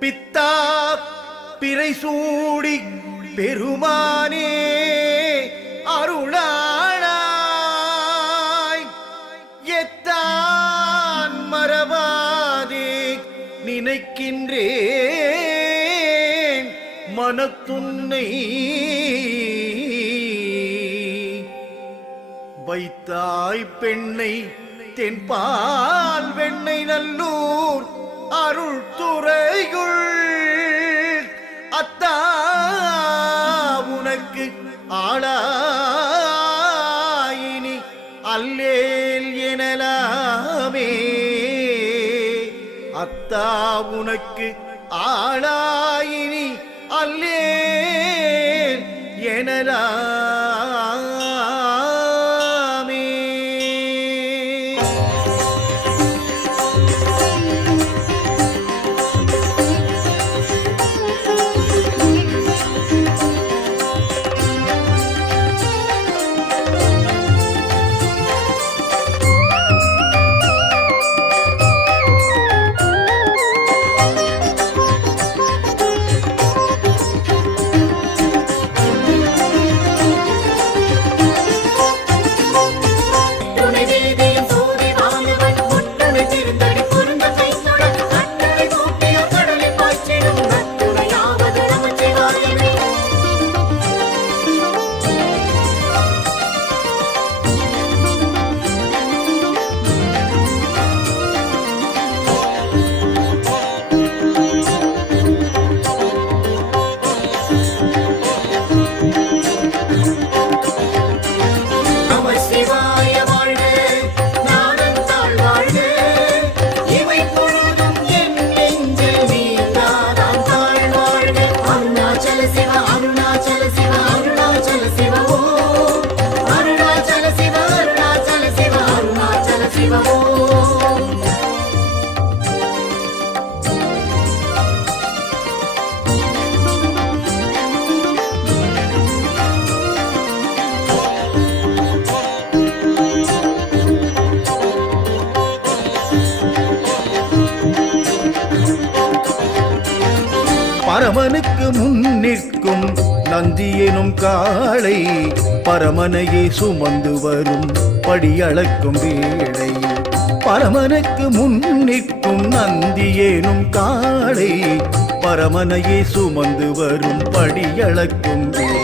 பித்தா பிறை சூடி பெருமானே அருளாளாய். எத்தான் மறவாதே நினைக்கின்றேன் மனத்துன்னை. வைத்தாய் பெண்ணை தென்பால் வெண்ணை நல்லூர் அருள் துறையுள் அத்தா உனக்கு ஆளாயினி அல்லேல் எனலாமே. அத்தா உனக்கு ஆளாயினி அல்லேல் எனலா அருணாச்சல பரமனுக்கு முன் நிற்கும் நந்தி எனும் காளை பரமனையே சுமந்து வரும் படியளக்கும் வேளை பரமனுக்கு முன்னிற்கும் நந்தி எனும் காளை பரமனையே சுமந்து வரும் படியளக்கும் வேளை